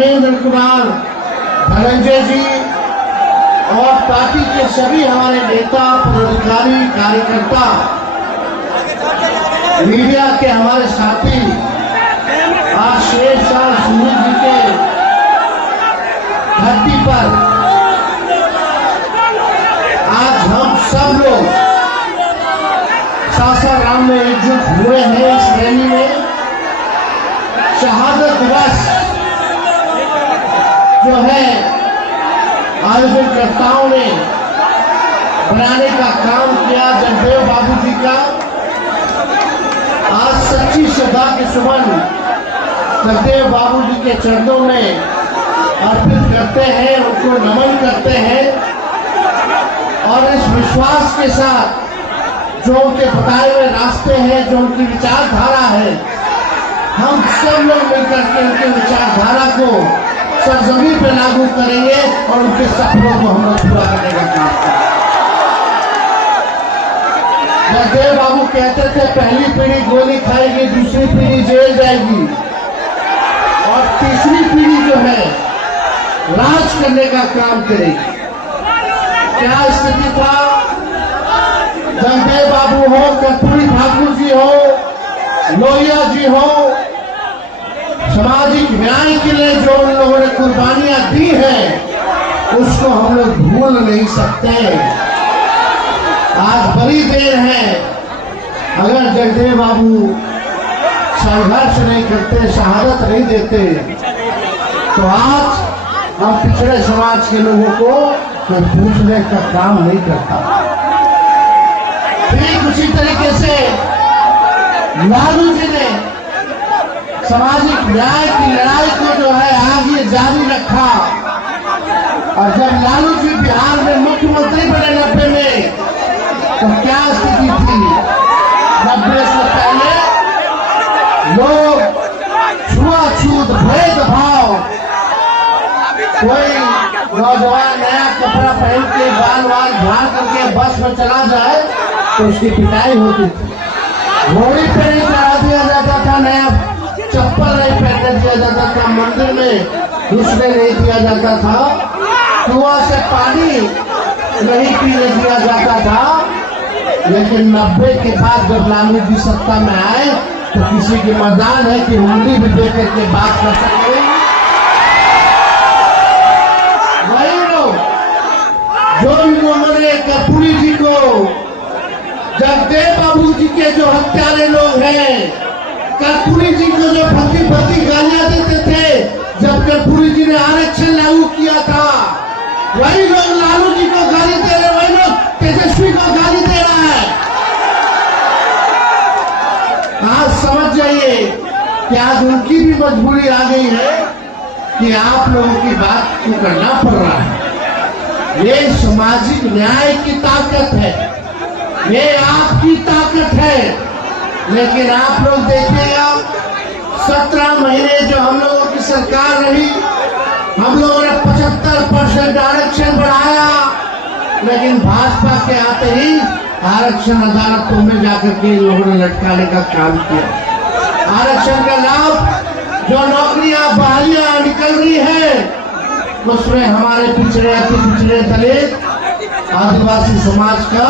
धर्मेंद्र कुमार धनंजय जी और पार्टी के सभी हमारे नेता, पदाधिकारी, कार्यकर्ता, मीडिया के हमारे साथी, आज शेरशाह सूरी जी के धरती पर आज हम सब लोग सासाराम में एकजुट हुए हैं। इस रैली में शहादत दिवस जो है आयोजनकर्ताओं ने बनाने का काम किया। जगदेव बाबू जी का आज सच्ची श्रद्धा के सुमन जगदेव बाबू जी के चरणों में अर्पित करते हैं, उनको नमन करते हैं और इस विश्वास के साथ जो उनके बताए हुए रास्ते हैं, जो उनकी विचारधारा है, हम सब लोग मिलकर के उनके विचारधारा को सरजमीन पे लागू करेंगे और उनके सपनों को हम लोग पूरा करने का काम करेंगे। जगदेव बाबू कहते थे पहली पीढ़ी गोली खाएगी, दूसरी पीढ़ी जेल जाएगी और तीसरी पीढ़ी जो है राज करने का काम करेगी। क्या स्थिति था? जगदेव बाबू हो, कर्पूरी ठाकुर जी हो, लोहिया जी हो, सामाजिक न्याय के लिए जो उन लोगों ने कुर्बानियां दी हैं उसको हम लोग भूल नहीं सकते। आज बड़ी देर है, अगर जगदेव बाबू संघर्ष नहीं करते, शहादत नहीं देते तो आज हम पिछड़े समाज के लोगों को कोई पूछने का काम नहीं करता। ठीक उसी तरीके से लालू जी ने सामाजिक न्याय की लड़ाई को जो है आगे जारी रखा और जब लालू जी बिहार में मुख्यमंत्री बने 90 में तो क्या स्थिति थी? 90 से पहले लोग छुआछूत, भेदभाव, कोई नौजवान नया कपड़ा पहन के बाल झाड़ करके बस में चला जाए तो उसकी पिटाई होती थी। घोड़ी पे नहीं चढ़ा दिया जाता था, नया चप्पल नहीं पहनने दिया जाता था, मंदिर में घुसने नहीं दिया जाता था, कुआं से पानी नहीं पीने दिया जाता था। लेकिन 90 के बाद जब लालू जी सत्ता में आए तो किसी की मजाल है कि उंगली भी दे करके बात कर सके। वही लोग जो इन लोगों ने कर्पूरी जी को, जगदेव बाबू जी के जो हत्यारे लोग हैं, कर्पूरी जी को जो भद्दी भद्दी गालियां देते थे जब कर्पूरी जी ने आरक्षण लागू किया था, वही लोग लालू जी को गाली दे रहे, वही लोग तेजस्वी को गाली दे रहा है। आज समझ जाइए कि आज उनकी भी मजबूरी आ गई है कि आप लोगों की बात को करना पड़ रहा है। ये सामाजिक न्याय की ताकत है, ये आपकी ताकत है। लेकिन आप लोग देखिएगा 17 महीने जो हम लोगों की सरकार रही, हम लोगों ने 75% आरक्षण बढ़ाया, लेकिन भाजपा के आते ही आरक्षण अदालतों में जाकर के लोगों ने लटकाने का काम किया। आरक्षण का लाभ जो नौकरियां बहालियां निकल रही है उसमें हमारे पिछड़े, अति पिछड़े, दलित, आदिवासी समाज का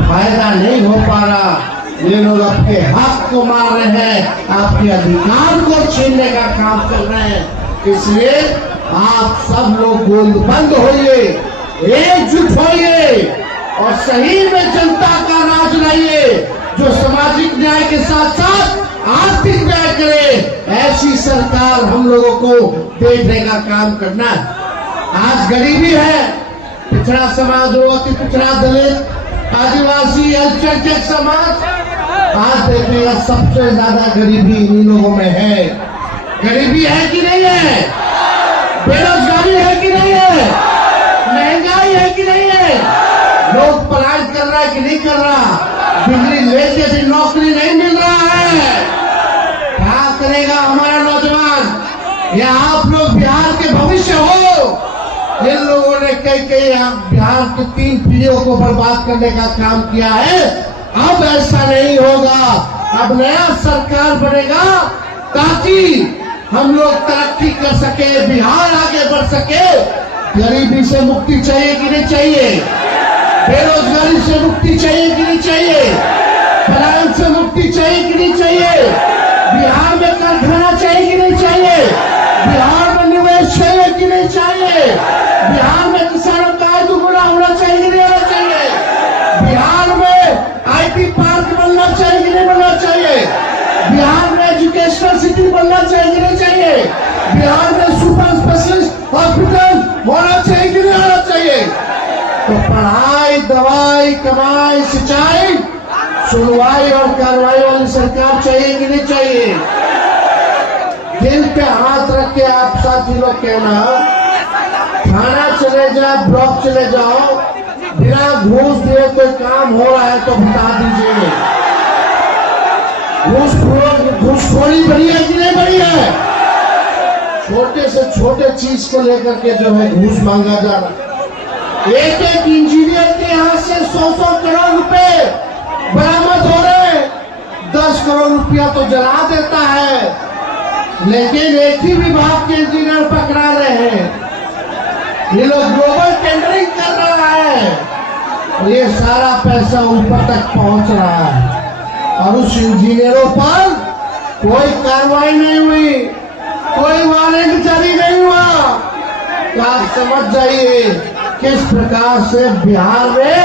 फायदा नहीं हो पा रहा। ये लोग आपके हक को मार रहे हैं, आपके अधिकार को छीनने का काम कर रहे हैं। इसलिए आप सब लोग गोलबंद होइए, एकजुट होइए और सही में जनता का राज लाइए, जो सामाजिक न्याय के साथ साथ आर्थिक न्याय करे। ऐसी सरकार हम लोगों को देखने का काम करना है। आज गरीबी है, पिछड़ा समाज हो, अति पिछड़ा, दलित, आदिवासी, अल्पसंख्यक समाज, आज देखिएगा सबसे ज्यादा गरीबी इन लोगों में है। गरीबी है कि नहीं है? बेरोजगारी है कि नहीं है? महंगाई है कि नहीं है? लोग पलायन कर रहा है कि नहीं कर रहा? डिग्री लेके भी नौकरी नहीं मिल रहा है। क्या करेगा हमारा नौजवान? या आप लोग बिहार के भविष्य हो। जिन लोगों ने कई बिहार की 3 पीढ़ियों को बर्बाद करने का काम किया है, अब ऐसा नहीं होगा। अब नया सरकार बनेगा ताकि हम लोग तरक्की कर सके, बिहार आगे बढ़ सके। गरीबी से मुक्ति चाहिए कि नहीं चाहिए? बेरोजगारी से मुक्ति चाहिए कि नहीं चाहिए? पलायन से मुक्ति चाहिए कि नहीं चाहिए? बिहार में कारखाना चाहिए कि नहीं चाहिए? बिहार में निवेश चाहिए कि नहीं चाहिए? बिहार में किसानों का आय दुगुना होना चाहिए कि नहीं होना चाहिए? बिहार में आईटी पार्क बनना चाहिए कि नहीं बनना चाहिए? बिहार में एजुकेशनल सिटी बनना चाहिए कि नहीं चाहिए? बिहार में सुपर स्पेशलिस्ट हॉस्पिटल होना चाहिए कि नहीं होना चाहिए? तो पढ़ाई, दवाई, कमाई, सिंचाई, सुनवाई और कार्रवाई वाली सरकार चाहिए कि नहीं चाहिए? दिल पे हाथ रख के आप साथी लोग कहना, थाना चले जाओ, ब्लॉक चले जाओ, बिना घूस दिए कोई काम हो रहा है तो बता दीजिए। घूसखोरी बढ़ी है कि नहीं बढ़ी है? छोटे से छोटे चीज को लेकर के जो है घूस मांगा जा रहा। एक एक इंजीनियर के यहाँ से 100-100 करोड़ रुपए बरामद हो रहे। 10 करोड़ रुपया तो जला देता है, लेकिन एक ही विभाग के इंजीनियर पकड़ा रहे हैं। ये लोग ग्लोबल टेंडरिंग कर रहा है और ये सारा पैसा ऊपर तक पहुंच रहा है और उस इंजीनियरों पर कोई कार्रवाई नहीं हुई, कोई वारंट जारी नहीं हुआ। तो आप समझ जाइए किस प्रकार से बिहार में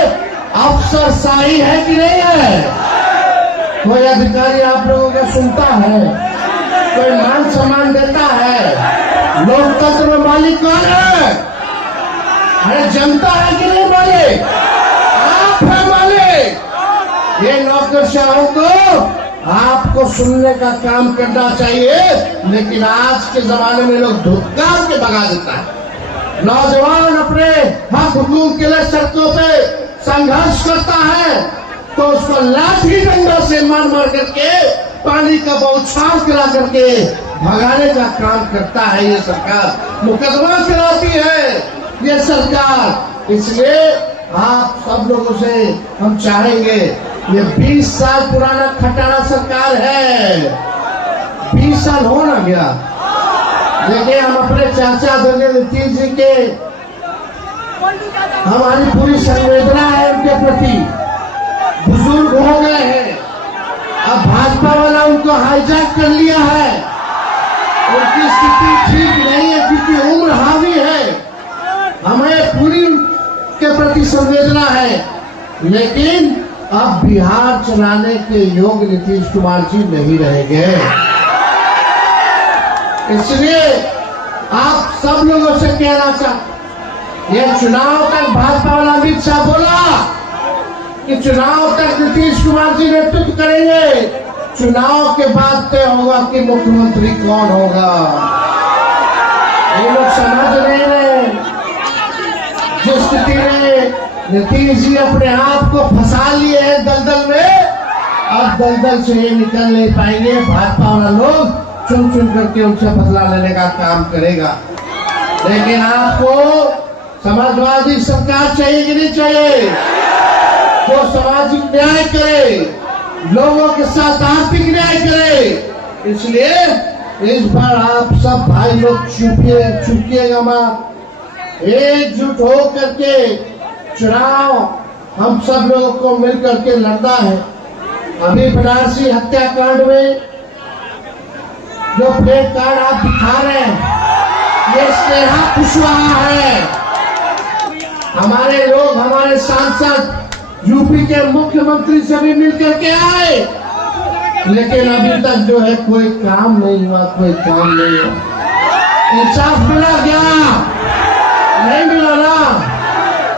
अफसरशाही है कि नहीं है। कोई अधिकारी आप लोगों का सुनता है, कोई मान सम्मान देता है। लोकतंत्र में मालिक कौन है? अरे जनता है कि नहीं मालिक? आप है मालिक। ये नौकरशाहों को आपको सुनने का काम करना चाहिए, लेकिन आज के जमाने में लोग धुतकार के भगा देता है। नौजवान अपने हक हुकूक के लिए सड़कों पे संघर्ष करता है तो उसको लाठी डंडा से मार मार करके, पानी का बौछार करा करके भगाने का काम करता है ये सरकार। मुकदमा चलाती है ये सरकार। इसलिए आप सब लोगों से हम चाहेंगे, ये 20 साल पुराना खटारा सरकार है, 20 साल हो ना गया, लेकिन हम अपने चाचा आदरणीय नीतीश जी के, हमारी पूरी संवेदना है उनके प्रति। बुजुर्ग हो गए हैं, अब भाजपा वाला उनको हाईजैक कर लिया है, उनकी स्थिति ठीक नहीं है क्योंकि उम्र हावी है। हमें पूरी के प्रति संवेदना है, लेकिन अब बिहार चलाने के योग्य नीतीश कुमार जी नहीं रहेंगे। इसलिए आप सब लोगों से कहना चाहते, ये चुनाव तक भाजपा वाला अमित शाह बोला कि चुनाव तक नीतीश कुमार जी नेतृत्व करेंगे, चुनाव के बाद तय होगा कि मुख्यमंत्री कौन होगा। ये लोग समझ नहीं रहे। जिस स्थिति में नीतीश जी अपने आप को फंसा लिए हैं दलदल में, अब दलदल से ये निकल नहीं पाएंगे। भाजपा वाला लोग चुन चुन करके उनसे बदला लेने का काम करेगा। लेकिन आपको समाजवादी सरकार चाहिए कि नहीं चाहिए, जो सामाजिक न्याय करे, लोगों के साथ आर्थिक न्याय करे। इसलिए इस बार आप सब भाई लोग चूकिएगा मत, एकजुट हो करके चुनाव हम सब लोगों को मिल करके लड़ना है। अभी बनारसी हत्याकांड में जो प्ले कार्ड आप दिखा रहे हैं, ये स्नेहा कुशवाहा है। हमारे लोग, हमारे सांसद यूपी के मुख्यमंत्री से भी मिल करके आए, लेकिन अभी तक जो है कोई काम नहीं हुआ, कोई काम नहीं हुआ। इंसाफ मिला क्या? नहीं मिला ना।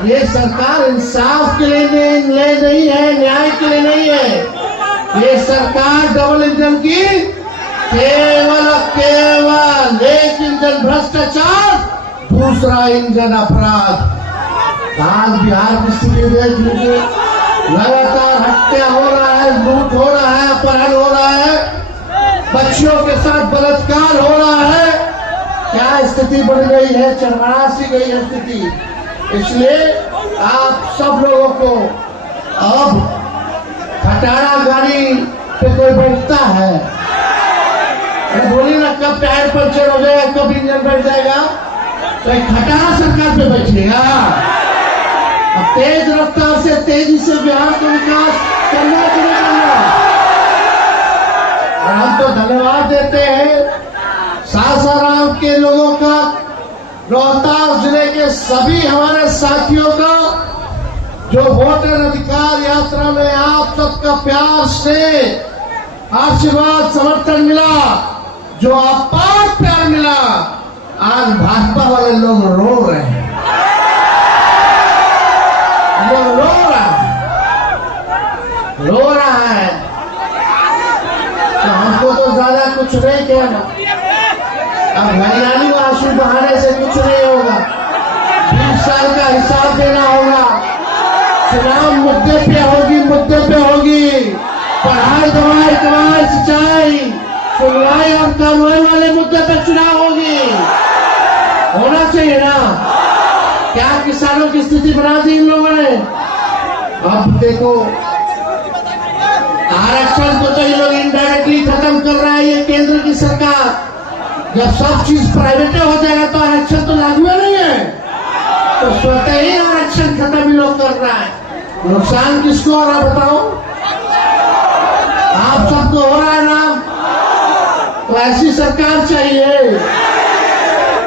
ये सरकार इंसाफ के लिए नहीं है, न्याय के लिए नहीं है। ये सरकार डबल इंजन की केवल एक इंजन भ्रष्टाचार, दूसरा इंजन अपराध। आज बिहार की स्थिति देख लीजिए, लगातार हत्या हो रहा है, लूट हो रहा है, अपहरण हो रहा है, बच्चियों के साथ बलात्कार हो रहा है। क्या स्थिति बढ़ गई है, चरमरा सी गई है स्थिति। इसलिए आप सब लोगों को, अब खटारा गाड़ी पे कोई बैठता है, बोली ना कब टायर पंचर हो जाएगा, कब इंजन बैठ जाएगा, तो एक खटारा सरकार पे बैठेगा। अब तेज रफ्तार से तेजी से बिहार का विकास करना शुरू करना। और हम तो धन्यवाद देते हैं सासाराम के लोगों का, रोहतास जिले के सभी हमारे साथियों का, जो वोटर अधिकार यात्रा में आप सबका प्यार से आशीर्वाद समर्थन मिला, जो अपार प्यार मिला। आज भाजपा वाले लोग रो रहे हैं, लोग रो रहा है। तो हमको तो ज्यादा कुछ नहीं कहना। अब हरियाणी आंसू बहाने से कुछ नहीं होगा। 20 साल का हिसाब देना होगा। चुनाव मुद्दे पे होगी। पढ़ाई, दवाई, कमाई, सिंचाई, सुनवाई और कानून वाले मुद्दे पर चुनाव होगी। होना चाहिए ना। क्या किसानों की स्थिति बना दी इन लोगों ने। अब देखो, आरक्षण को तो ये लोग इनडायरेक्टली खत्म कर रहा है ये केंद्र की सरकार। जब सब चीज प्राइवेट हो जाएगा तो आरक्षण तो लागू नहीं है, तो स्वतः ही आरक्षण खत्म ही लोग कर रहा है। नुकसान किसको हो रहा बताओ। आप सबको हो रहा है ना। तो ऐसी सरकार चाहिए।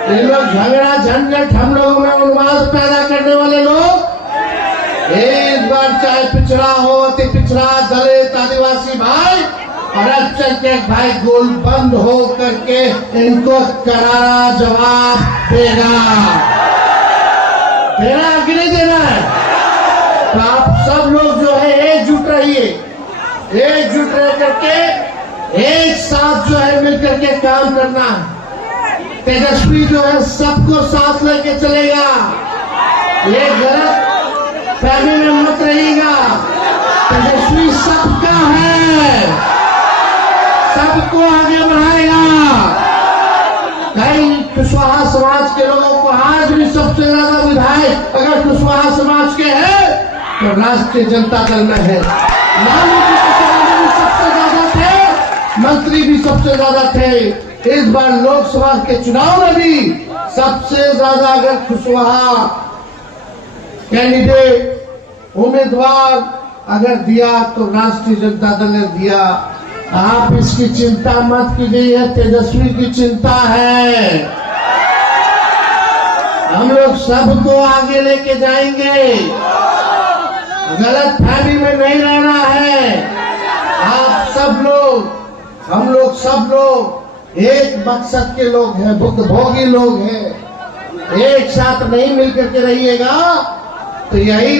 ये लोग झगड़ा झंझट हम लोगों में उन्माद पैदा करने वाले लोग, एक बार चाहे पिछड़ा हो, अति पिछड़ा, दलित, आदिवासी भाई और अक्षर के भाई गोलबंद हो करके इनको करारा जवाब देना कि नहीं देना है। तो आप सब लोग जो है एकजुट रहिए, एकजुट रह करके एक साथ जो है मिल करके काम करना है। तेजस्वी जो है सबको साथ लेके चलेगा। ये गलत फहमी में मत रहिएगा। तेजस्वी सबका है, सबको आगे बढ़ाएगा। कई कुशवाहा समाज के लोगों को आज भी सबसे ज्यादा विधायक अगर कुशवाहा समाज के हैं तो राष्ट्रीय जनता दल में है। लालू जी भी सबसे ज्यादा थे, मंत्री भी सबसे ज्यादा थे। इस बार लोकसभा के चुनाव में भी सबसे ज्यादा अगर कुशवाहा कैंडिडेट उम्मीदवार अगर दिया तो राष्ट्रीय जनता दल ने दिया। आप इसकी चिंता मत कीजिए, तेजस्वी की चिंता है। हम लोग सबको आगे लेके जाएंगे। गलत फहमी में नहीं रहना है। आप सब लोग, हम लोग सब लोग एक मकसद के लोग हैं, बुद्धभोगी लोग हैं। एक साथ नहीं मिलकर के रहिएगा तो यही